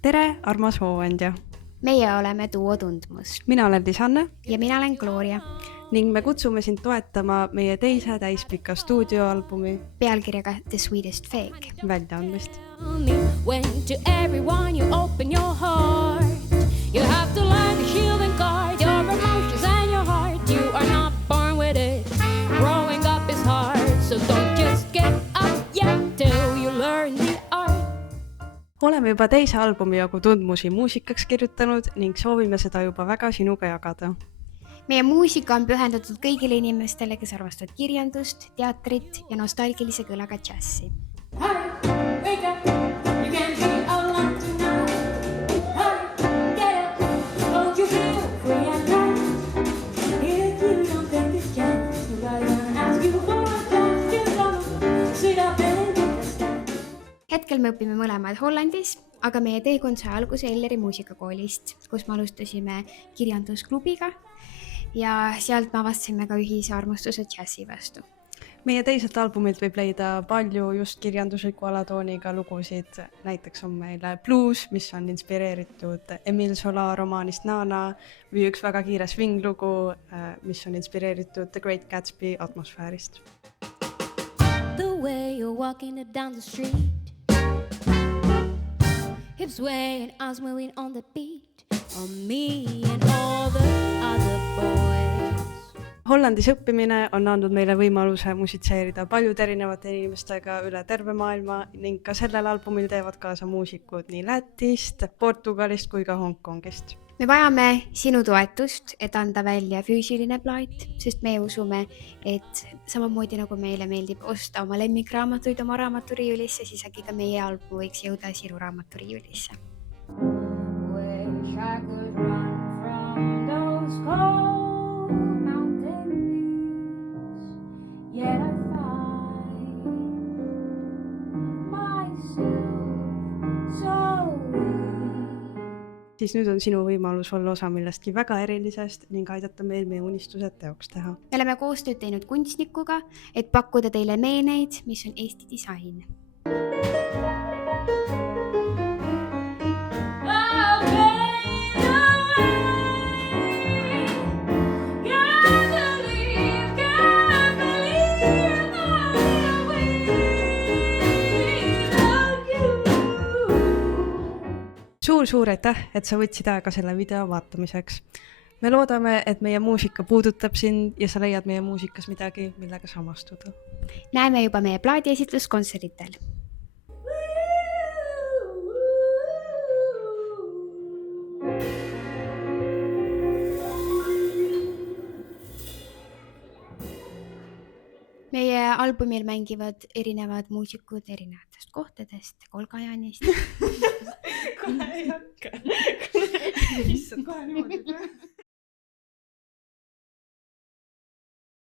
Tere, armas hooandja! Meie oleme duo Tundmus Mina olen Lisanne ja mina olen Gloria. Ning me kutsume sind toetama meie teise täispika stuudioalbumi pealkirjaga The Sweetest Fake väljaandmist. When to everyone you open your heart, you have to learn to shield and guard your emotions and your heart. You are not born with it, growing up is hard, so don't just get up yet till you learn the art. Oleme juba teise albumi jagu Tundmusi muusikaks kirjutanud ning soovime seda juba väga sinuga jagada. Meie muusika on pühendatud kõigile inimestele, kes armastavad kirjandust, teatrit ja nostalgilise kõlaga džässi. Hetkel me õpime mõlemad Hollandis, aga meie teekond sai alguse Elleri muusikakoolist, kus me alustasime kirjandusklubiga ja sealt me avastasime ka ühise armastuse džässi vastu. Meie teiselt albumilt võib leida palju just kirjandusliku alatooniga lugusid. Näiteks on meil Blues, mis on inspireeritud Emile Zola romaanist Nana, või üks väga kiire swing-lugu, mis on inspireeritud The Great Gatsby atmosfäärist. The way you're walking down the street, hips swaying, eyes moving on the beat, on me and all the other boys. Hollandis õppimine on andnud meile võimaluse musitseerida paljude erinevate inimestega üle terve maailma ning ka sellel albumil teevad kaasa muusikud nii Lätist, Portugalist kui ka Hongkongist. Me vajame sinu toetust, et anda välja füüsiline plaat, sest me usume, et samamoodi nagu meile meeldib osta oma lemmikraamatuid oma raamaturiiulisse, siis äkki ka meie album võiks jõuda sinu raamaturiiulisse. Wish I could run from those cold mountain peaks, yet I find myself so weak. Siis nüüd on sinu võimalus olla osa millestki väga erilisest ning aidata meil meie unistused teoks teha. Me oleme koostööd teinud kunstnikuga, et pakkuda teile meeneid, mis on Eesti disain. Suur aitäh, et sa võtsid aega selle video vaatamiseks. Me loodame, et meie muusika puudutab sind ja sa leiad meie muusikas midagi, millega samastuda. Näeme juba meie plaadiesitluskontseritel. Meie albumil mängivad erinevad muusikud erinevatest kohtadest, Kolgajanist. Kohe ei hakka. Issand, kohe niimoodi.